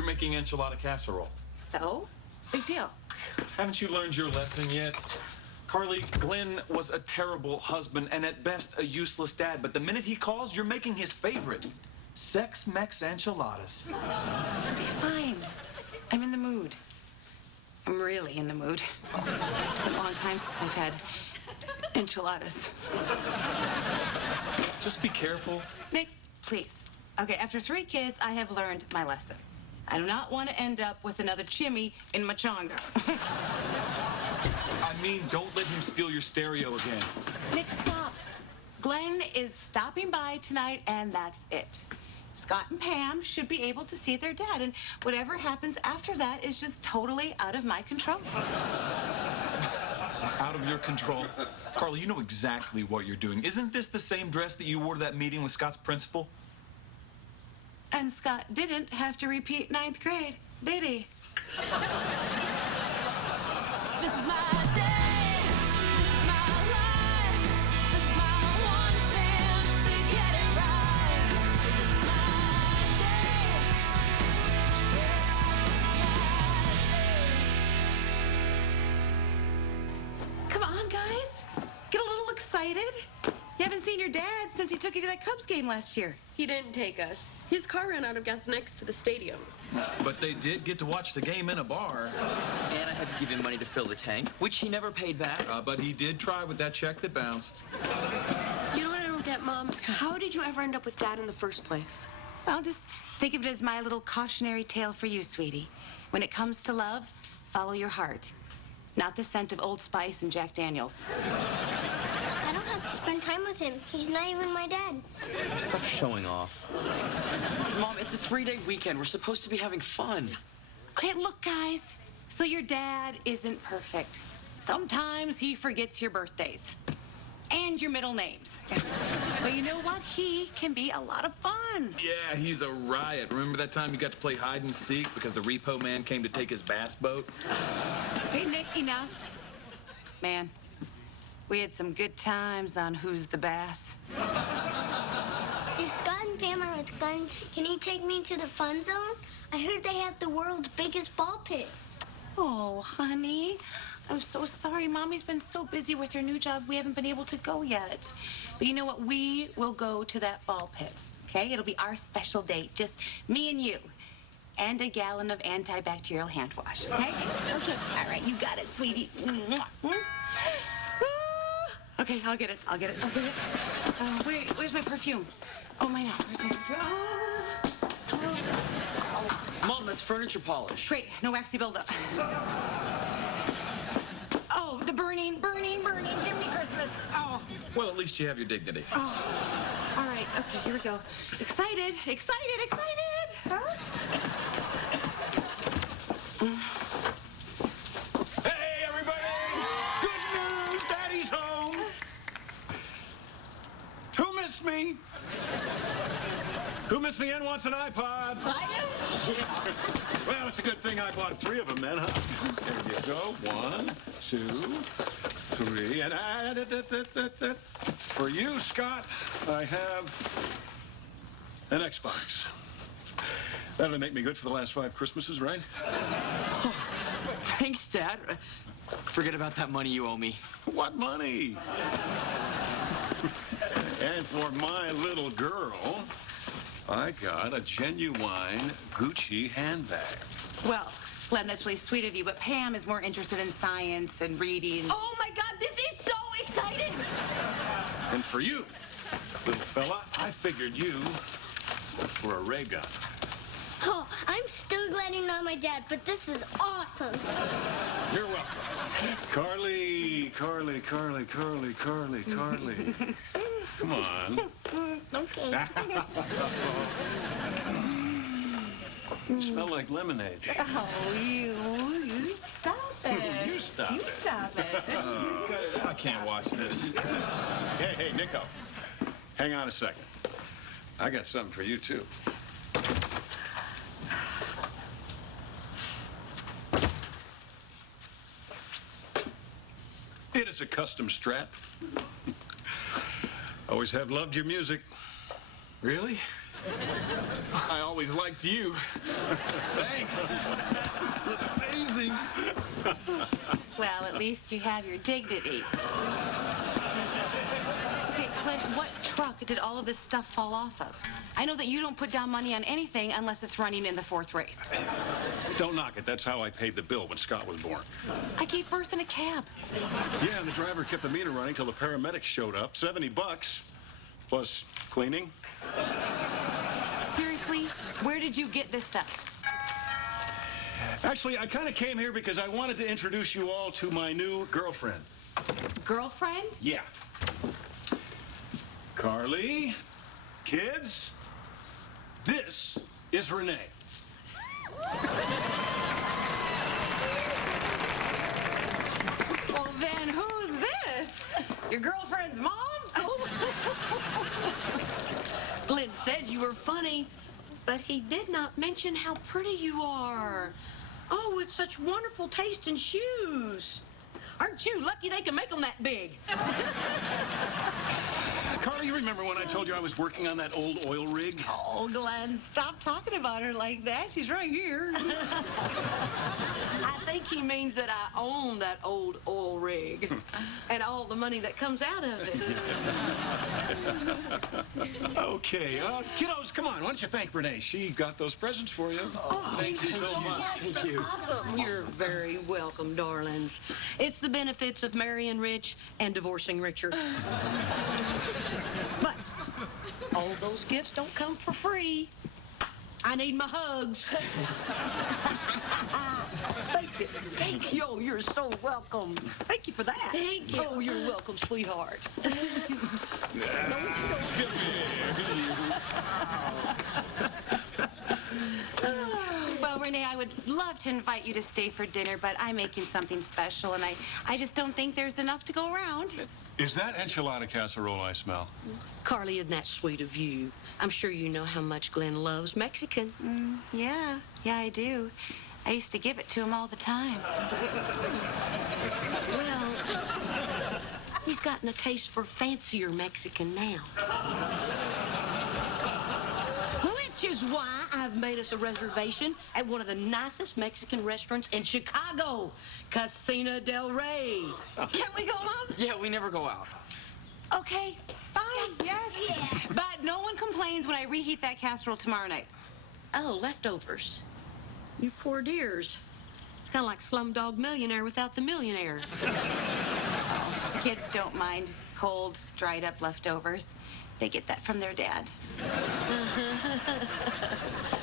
You're making enchilada casserole. So? Big deal. Haven't you learned your lesson yet? Carly, Glenn was a terrible husband and at best a useless dad, but the minute he calls, you're making his favorite. Sex Mex enchiladas. It'll be fine. I'm in the mood. I'm really in the mood. It's been a long time since I've had enchiladas. Just be careful. Nick, please. Okay, after 3 kids, I have learned my lesson. I do not want to end up with another Chimmy in my chonga. I mean, don't let him steal your stereo again. Nick, stop. Glenn is stopping by tonight, and that's it. Scott and Pam should be able to see their dad, and whatever happens after that is just totally out of my control. Out of your control? Carly, you know exactly what you're doing. Isn't this the same dress that you wore to that meeting with Scott's principal? And Scott didn't have to repeat 9th grade, did he? This is my day. This is my life. This is my one chance to get it right. This is my day. Come on, guys. Get a little excited. You haven't seen your dad since he took you to that Cubs game last year. He didn't take us. His car ran out of gas next to the stadium. But they did get to watch the game in a bar. And I had to give him money to fill the tank, which he never paid back. But he did try with that check that bounced. You know what I don't get, Mom? How did you ever end up with Dad in the first place? I'll just think of it as my little cautionary tale for you, sweetie. When it comes to love, follow your heart, not the scent of Old Spice and Jack Daniels. I don't have to spend time with him. He's not even my dad. Stop showing off. Mom, it's a 3-day weekend. We're supposed to be having fun. Okay, look, guys. So your dad isn't perfect. Sometimes he forgets your birthdays and your middle names. But you know what? He can be a lot of fun. Yeah, he's a riot. Remember that time you got to play hide and seek because the repo man came to take his bass boat? Hey, Nick, enough. Man, we had some good times on Who's the Bass. If Scott and Pam are with Glenn, can he take me to the fun zone? I heard they have the world's biggest ball pit. Oh, honey. I'm so sorry. Mommy's been so busy with her new job, we haven't been able to go yet. But you know what? We will go to that ball pit, okay? It'll be our special date, just me and you. And a gallon of antibacterial hand wash, okay? Okay. All right, you got it, sweetie. Okay, I'll get it. I'll get it. I'll get it. Where's my perfume? Oh, my now. Where's my perfume? Mom, that's furniture polish. Great. No waxy buildup. Oh, the burning chimney Christmas. Oh. Well, at least you have your dignity. Oh. All right. Okay, here we go. Excited. Huh? Hey, everybody! Good news! Daddy's home! Who missed me? Who missed me and wants an iPod? I do. Well, it's a good thing I bought 3 of them then, huh? There you go. 1, 2, 3. And for you, Scott, I have an Xbox. That'll make me good for the last 5 Christmases, right? Oh, thanks, Dad. Forget about that money you owe me. What money? And for my little girl, I got a genuine Gucci handbag. Well, Glenn, that's really sweet of you, but Pam is more interested in science and reading. Oh, my God, this is so exciting. And for you, little fella, I figured you were a ray gun. Oh, I'm still glad you're not my dad, but this is awesome. You're welcome. Carly. Come on. Okay. You smell like lemonade. Oh, you stop it. You stop You it. stop it. I can't watch this. Hey, Nico. Hang on a second. I got something for you, too. It is a custom Strat. Always have loved your music. Really? I always liked you. Thanks. Amazing. Well, at least you have your dignity. Okay, Glenn, what truck did all of this stuff fall off of? I know that you don't put down money on anything unless it's running in the 4th race. Don't knock it. That's how I paid the bill when Scott was born. I gave birth in a cab. Yeah, and the driver kept the meter running till the paramedics showed up. $70 plus cleaning. Seriously, where did you get this stuff? Actually, I kind of came here because I wanted to introduce you all to my new girlfriend. Girlfriend? Yeah. Carly, kids, this is Renee. Well, then who's this? Your girlfriend's mom? Glenn said you were funny, but he did not mention how pretty you are. Oh, with such wonderful taste in shoes. Aren't you lucky they can make them that big? Carly, you remember when I told you I was working on that old oil rig? Oh, Glenn, stop talking about her like that. She's right here. I think he means that I own that old oil rig and all the money that comes out of it. Okay, kiddos, come on. Why don't you thank Renee? She got those presents for you. Oh, thank you so much. Thank you. Awesome. You're very welcome, darlings. It's the benefits of marrying rich and divorcing richer. But all those gifts don't come for free. I need my hugs. Thank you. Thank you. Oh, you're so welcome. Thank you for that. Thank you. Oh, you're welcome, sweetheart. Well, Renee, I would love to invite you to stay for dinner, but I'm making something special, and I just don't think there's enough to go around. Is that enchilada casserole I smell? Carly, isn't that sweet of you? I'm sure you know how much Glenn loves Mexican. Yeah, I do. I used to give it to him all the time. Well, he's gotten a taste for fancier Mexican now. Which is why I've made us a reservation at one of the nicest Mexican restaurants in Chicago, Casino del Rey. Can we go, Mom? Yeah, we never go out. Okay, fine, yes. But no one complains when I reheat that casserole tomorrow night. Oh, leftovers. You poor dears. It's kind of like Slumdog Millionaire without the millionaire. Kids don't mind cold, dried up leftovers. They get that from their dad.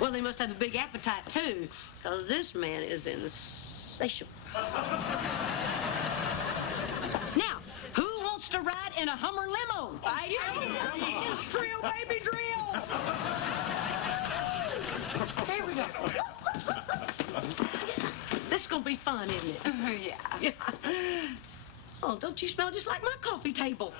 Well, they must have a big appetite, too, because this man is insatiable. Now, who wants to ride in a Hummer limo? I do. It's drill, baby, drill. Here we go. This is going to be fun, isn't it? Yeah. Oh, don't you smell just like my coffee table?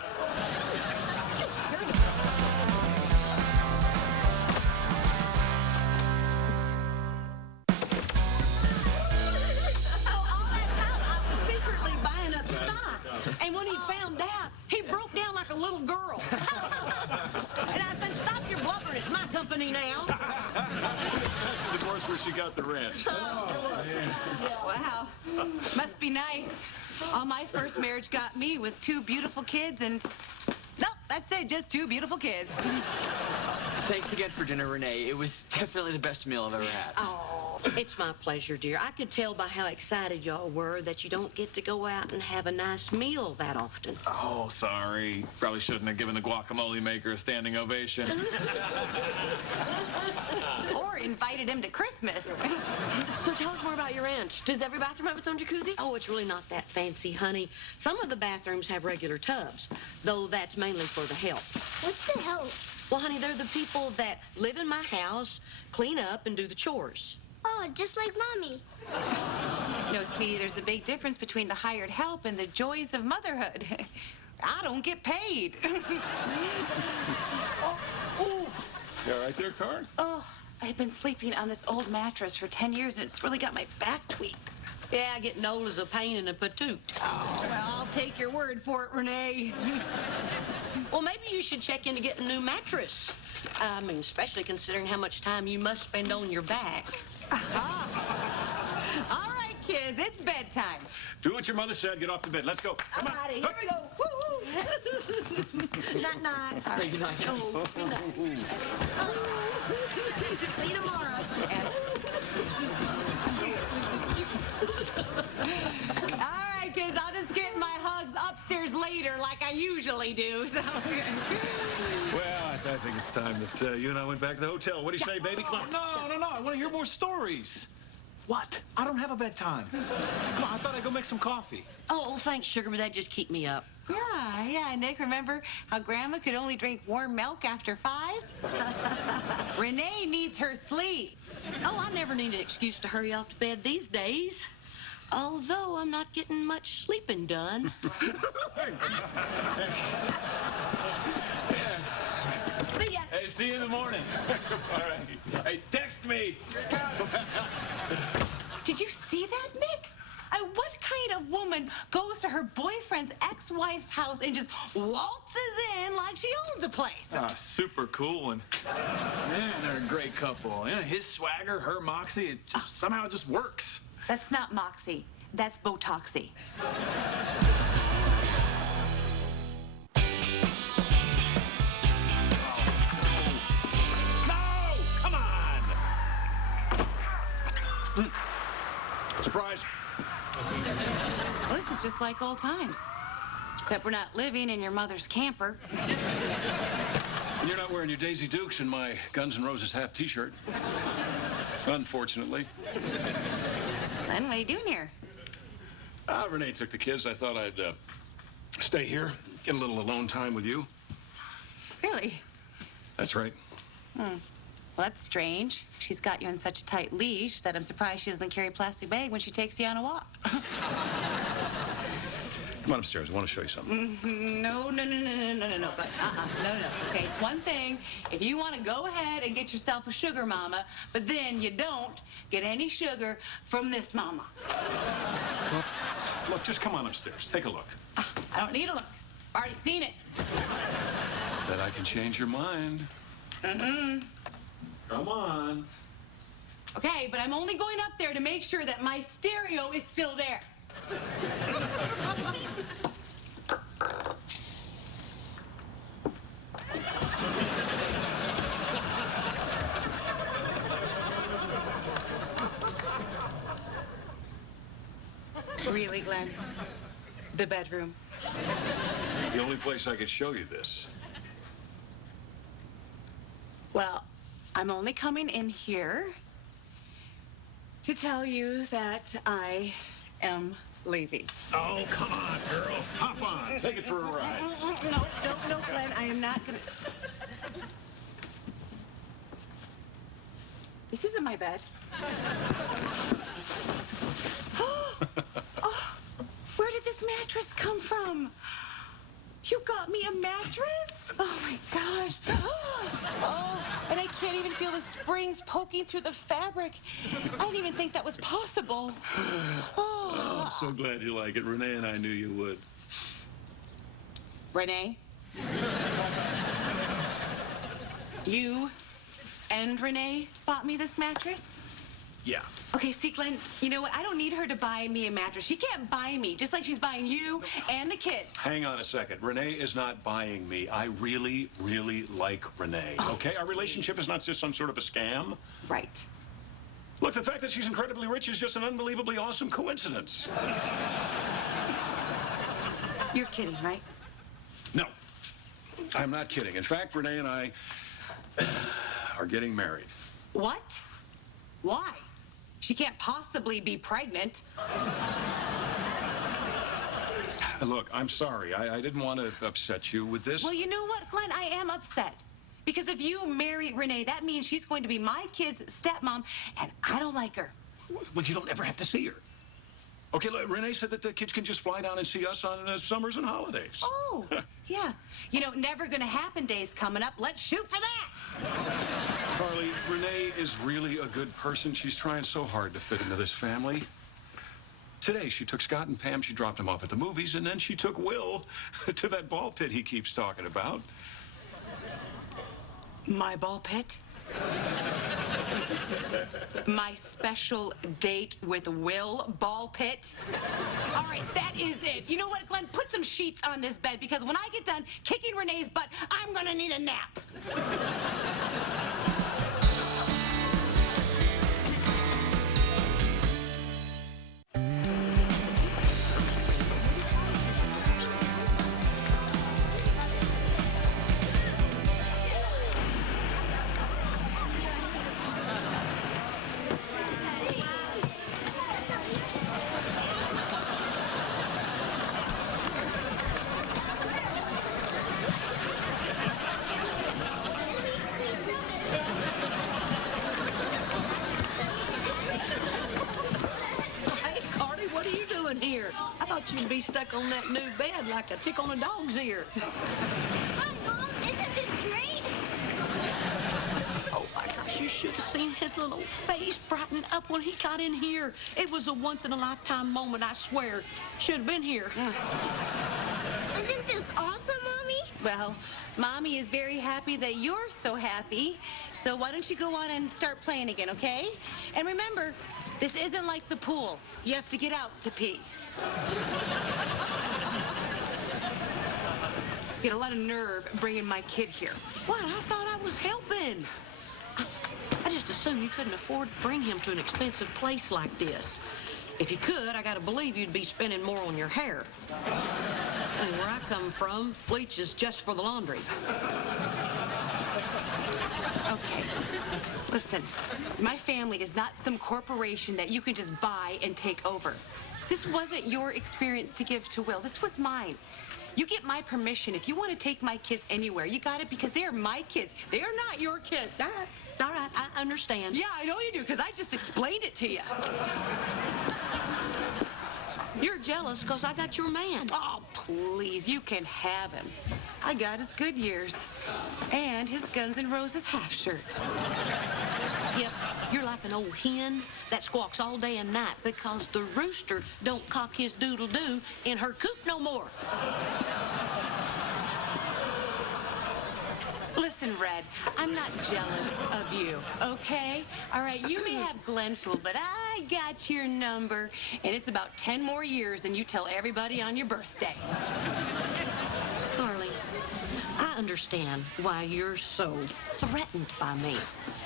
And when he found out, he broke down like a little girl. And I said, stop your blubbering. It's my company now. That's the divorce where she got the ranch. Wow. Must be nice. All my first marriage got me was 2 beautiful kids and... Nope, that's it, just 2 beautiful kids. Thanks again for dinner, Renee. It was definitely the best meal I've ever had. Oh, it's my pleasure, dear. I could tell by how excited y'all were that you don't get to go out and have a nice meal that often. Oh, sorry. Probably shouldn't have given the guacamole maker a standing ovation. Or invited him to Christmas. So tell us more about your ranch. Does every bathroom have its own jacuzzi? Oh, it's really not that fancy, honey. Some of the bathrooms have regular tubs, though that's mainly for the help. What's the help? Well, honey, they're the people that live in my house, clean up, and do the chores. Oh, just like Mommy. No, sweetie, there's a big difference between the hired help and the joys of motherhood. I don't get paid. You all right there, Car? Oh, I've been sleeping on this old mattress for 10 years, and it's really got my back tweaked. Yeah, getting old is a pain in the patoot. Oh, well, I'll take your word for it, Renee. Well, maybe you should check into getting a new mattress. I mean, especially considering how much time you must spend on your back. All right, kids, it's bedtime. Do what your mother said. Get off the bed. Let's go. Come on. Alrighty, here we go. Woo-hoo. Night, night. Hey, good night, guys. Oh, good night. See you tomorrow. All right, kids, I'll just get my hugs upstairs later like I usually do. So. Well, I think it's time that you and I went back to the hotel. What do you say, baby? Come on. No. I want to hear more stories. What? I don't have a bedtime. Come on, I thought I'd go make some coffee. Oh, well, thanks, sugar, but that just keep me up. Yeah, Nick, remember how Grandma could only drink warm milk after 5? Renee needs her sleep. Oh, I never need an excuse to hurry off to bed these days. Although I'm not getting much sleeping done. See ya. Hey, see you in the morning. All right. Hey, text me. Did you see that, Nick? What kind of woman goes to her boyfriend's ex-wife's house and just waltzes in like she owns the place? Ah, super cool one. Man, they're a great couple. Yeah, his swagger, her moxie, it just somehow just works. That's not Moxie. That's Botoxy. No! Come on! Surprise. Well, this is just like old times. Except we're not living in your mother's camper. And you're not wearing your Daisy Dukes and my Guns N' Roses half T-shirt. Unfortunately. Glenn, what are you doing here? Renee took the kids. I thought I'd stay here, get a little alone time with you. Really? That's right. Well, that's strange. She's got you on such a tight leash that I'm surprised she doesn't carry a plastic bag when she takes you on a walk. Come on upstairs. I want to show you something. No. But, no. Okay, it's one thing if you want to go ahead and get yourself a sugar mama, but then you don't get any sugar from this mama. Look, just come on upstairs. Take a look. I don't need a look. I've already seen it. Bet I can change your mind. Come on. Okay, but I'm only going up there to make sure that my stereo is still there. Really, Glenn? The bedroom? The only place I could show you this. Well, I'm only coming in here to tell you that I am leaving. Oh, come on, girl. Hop on. Take it for a ride. No, Glenn, I am not gonna. This isn't my bed. Oh, where did this mattress come from? You got me a mattress? Oh my gosh. Oh, and I can't even feel the springs poking through the fabric. I didn't even think that was possible. Oh, I'm so glad you like it. Renee and I knew you would. Renee? You and Renee bought me this mattress? Yeah. Okay, see, Glenn, you know what? I don't need her to buy me a mattress. She can't buy me, just like she's buying you and the kids. Hang on a second. Renee is not buying me. I really, really like Renee. Okay? Our relationship is not just some sort of a scam. Right. Look, the fact that she's incredibly rich is just an unbelievably awesome coincidence. You're kidding, right? No, I'm not kidding. In fact, Renee and I are getting married. What? Why? She can't possibly be pregnant. Look, I'm sorry. I didn't want to upset you with this. Well, you know what, Glenn? I am upset. Because if you marry Renee, that means she's going to be my kid's stepmom, and I don't like her. Well, you don't ever have to see her. Okay, look, Renee said that the kids can just fly down and see us on summers and holidays. Oh, yeah. You know, never gonna happen days coming up. Let's shoot for that. Carly, Renee is really a good person. She's trying so hard to fit into this family. Today, she took Scott and Pam, she dropped them off at the movies, and then she took Will to that ball pit he keeps talking about. My ball pit? My special date with Will ball pit? All right, that is it. You know what, Glenn? Put some sheets on this bed because when I get done kicking Renee's butt, I'm gonna need a nap. Hey, Carly, what are you doing here? I thought you'd be stuck on that new bed like a tick on a dog's ear. Hi, Mom. Isn't this great? Oh, my gosh, you should have seen his little face brighten up when he got in here. It was a once-in-a-lifetime moment, I swear. Should have been here. Isn't this awesome, Mommy? Well, Mommy is very happy that you're so happy. So why don't you go on and start playing again, okay? And remember, this isn't like the pool. You have to get out to pee. You had a lot of nerve bringing my kid here. What? I thought I was helping. I just assumed you couldn't afford to bring him to an expensive place like this. If you could, I gotta believe you'd be spending more on your hair. And where I come from, bleach is just for the laundry. Okay. Listen, my family is not some corporation that you can just buy and take over. This wasn't your experience to give to Will. This was mine. You get my permission. If you want to take my kids anywhere, you got it because they are my kids. They are not your kids. All right, I understand. Yeah, I know you do because I just explained it to you. You're jealous because I got your man. Oh, please, you can have him. I got his good years and his Guns N' Roses half shirt. Yep, you're like an old hen that squawks all day and night because the rooster don't cock his doodle-doo in her coop no more. Listen, Red, I'm not jealous of you, okay? All right, you may have Glenn fooled, but I got your number, and it's about 10 more years than you tell everybody on your birthday. Carly, I understand why you're so threatened by me.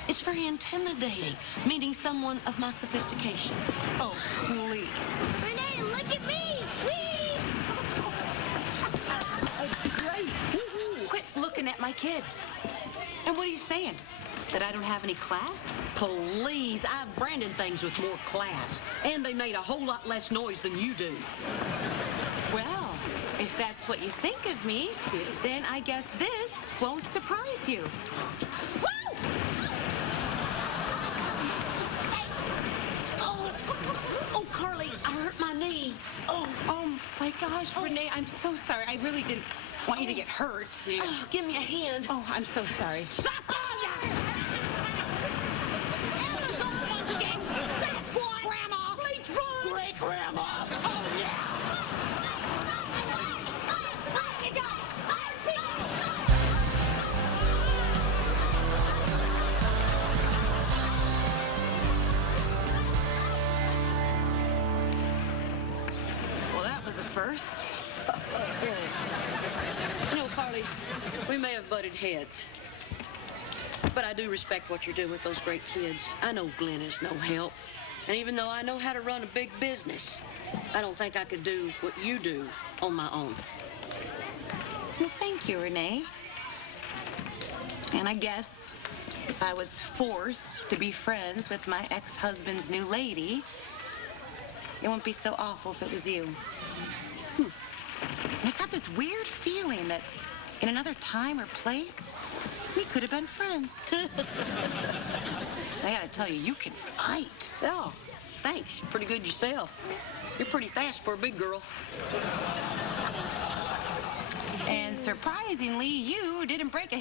It's very intimidating meeting someone of my sophistication. Oh, please. Renee, look at me. Whee! It's great. Quit looking at my kid. And what are you saying? That I don't have any class? Please, I've branded things with more class, and they made a whole lot less noise than you do. Well, if that's what you think of me, then I guess this won't surprise you. Woo! Oh, Carly, I hurt my knee. Oh my gosh, Renee, I'm so sorry. I really didn't want you to get hurt. Oh, give me a hand. Oh, I'm so sorry. Stop! Grandma! Please run! Great Grandma! Oh, yeah! Well, that was a first. You know, Carly, we may have butted heads, but I do respect what you're doing with those great kids. I know Glenn is no help, and even though I know how to run a big business, I don't think I could do what you do on my own. Well, thank you, Renee. And I guess if I was forced to be friends with my ex-husband's new lady, it wouldn't be so awful if it was you. And I got this weird feeling that in another time or place, we could have been friends. I gotta tell you, you can fight. Oh, thanks. You're pretty good yourself. You're pretty fast for a big girl. And surprisingly, you didn't break a